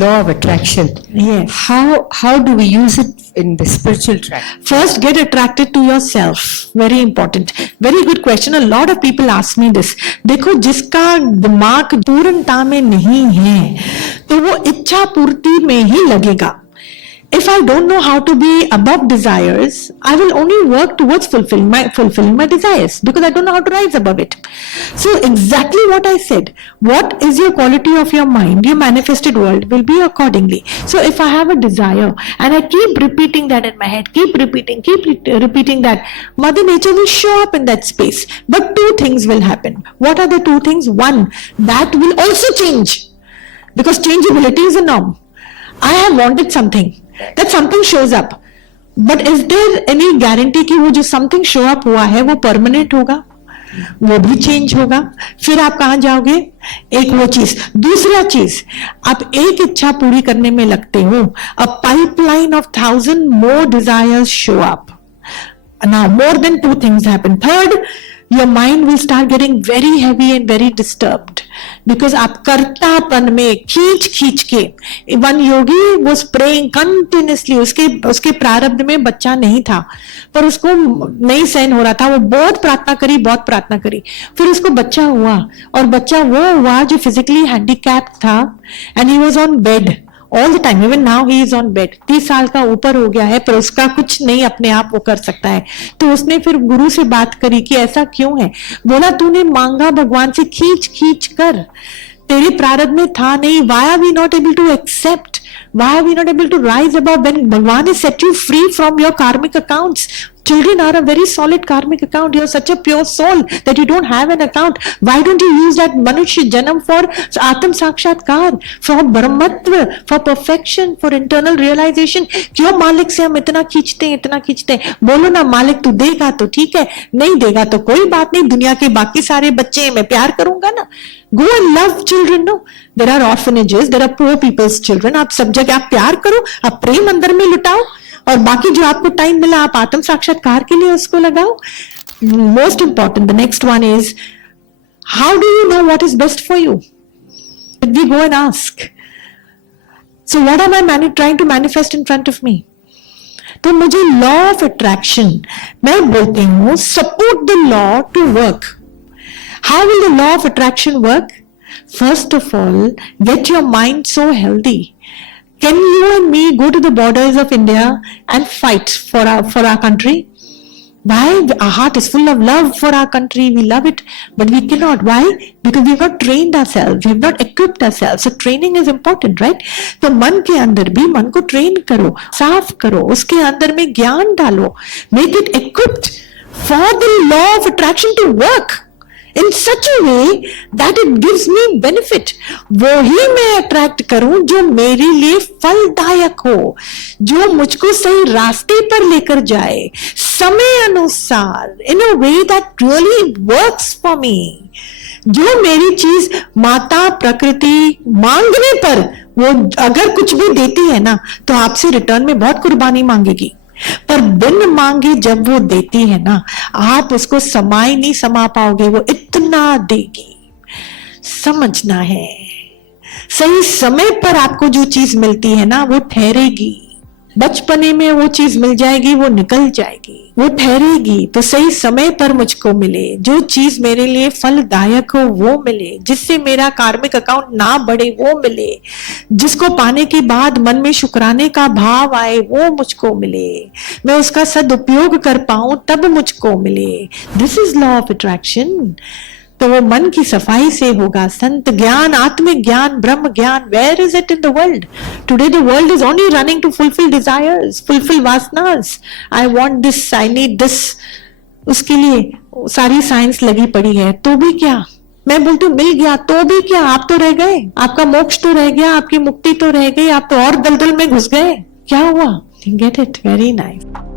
Law of attraction. Yes. How do we use it in the spiritual track? First, get attracted to yourself. Very important. Very good question. A lot of people ask me this. देखो, जिसका दिमाग पूर्णता में नहीं है, तो वो इच्छा पूर्ति में ही लगेगा. If I don't know how to be above desires, I will only work towards fulfilling my desires because I don't know how to rise above it. So exactly what I said. What is your quality of your mind? Your manifested world will be accordingly. So if I have a desire and I keep repeating that in my head, keep repeating that, Mother Nature will show up in that space. But two things will happen. What are the two things? One, that will also change because changeability is a norm. I have wanted something. That something shows up, but is there any guarantee कि वो जो something show up हुआ है वो permanent होगा? वो भी change होगा. फिर आप कहाँ जाओगे? एक वो चीज. दूसरा चीज, आप एक इच्छा पूरी करने में लगते हो, a pipeline of 1,000 more desires show up. Now more than two things happen. Third, your mind will start getting very heavy and very disturbed because आप कर्तापन में खींच के. One yogi was praying continuously. उसके प्रारब्ध में बच्चा नहीं था, पर उसको नहीं सहन हो रहा था. वो बहुत प्रार्थना करी. फिर उसको बच्चा हुआ, और बच्चा वो हुआ जो फिजिकली हैंडीकैप्ड था, and he was on bed all the time. Even now he is on bed. 30 साल का ऊपर हो गया है, पर उसका कुछ नहीं अपने आप वो कर सकता है. तो उसने फिर गुरु से बात करी कि ऐसा क्यों है. बोला, तूने मांगा भगवान से खींच कर, तेरे प्रारब्ध में था नहीं. Why are we not able to accept? Why are we not able to rise above when Bhagwan has set you free from your karmic accounts? Children are a very solid karmic account. You are such a pure soul that you don't have an account. Why don't you use that Manushya Janam for Atam Sakshatkar, for Brahmatva, for perfection, for internal realization? क्यों मालिक से हम इतना खींचते हैं? बोलो ना, मालिक तू देगा तो ठीक है, नहीं देगा तो कोई बात नहीं. दुनिया के बाकी सारे बच्चे हैं, मैं प्यार करूंगा ना. Go and love children. No, there are orphanages, there are poor people's children. आप सब जगह आप प्यार करो, आप प्रेम अंदर में लुटाओ, और बाकी जो आपको टाइम मिला आप आत्म साक्षात्कार के लिए उसको लगाओ. Most important, the next one is, how do you know what is best for you? We go and ask. So what am I trying to manifest in front of me? तो मुझे law of attraction, मैं बोलती हूँ, support the law to work. How will the law of attraction work? First of all, get your mind so healthy. Can you and me go to the borders of India and fight for our country? Why? Our heart is full of love for our country. We love it, but we cannot. Why? Because we have not trained ourselves. We have not equipped ourselves. So training is important, right? तो मन के अंदर भी मन को train करो, साफ करो, उसके अंदर में ज्ञान डालो. Make it equipped for the law of attraction to work in such a way that it gives me benefit. वो ही मैं अट्रैक्ट करूं जो मेरे लिए फलदायक हो, जो मुझको सही रास्ते पर लेकर जाए, समय अनुसार, in a way that really works for me. जो मेरी चीज माता प्रकृति मांगने पर वो अगर कुछ भी देती है ना, तो आपसे रिटर्न में बहुत कुर्बानी मांगेगी. पर बिन मांगे जब वो देती है ना, आप उसको नहीं समा पाओगे. वो इतना देगी. समझना है, सही समय पर आपको जो चीज मिलती है ना, वो ठहरेगी. बचपने में वो चीज मिल जाएगी, वो निकल जाएगी, वो ठहरेगी. तो सही समय पर मुझको मिले, जो चीज मेरे लिए फलदायक हो वो मिले, जिससे मेरा कार्मिक अकाउंट ना बढ़े वो मिले, जिसको पाने के बाद मन में शुक्राने का भाव आए वो मुझको मिले, मैं उसका सदुपयोग कर पाऊं तब मुझको मिले. This is law of attraction. तो वो मन की सफाई से होगा. संत ज्ञान, आत्मिक ज्ञान, ब्रह्म ज्ञान, where is it in the world? Today the world is only running to fulfill desires, fulfill vasanas. I want this, I need this. उसके लिए सारी साइंस लगी पड़ी है. तो भी क्या, मैं बोलती हूँ मिल गया तो भी क्या, आप तो रह गए, आपका मोक्ष तो रह गया, आपकी मुक्ति तो रह गई, आप तो और दलदल में घुस गए. क्या हुआ? Get it? Very nice.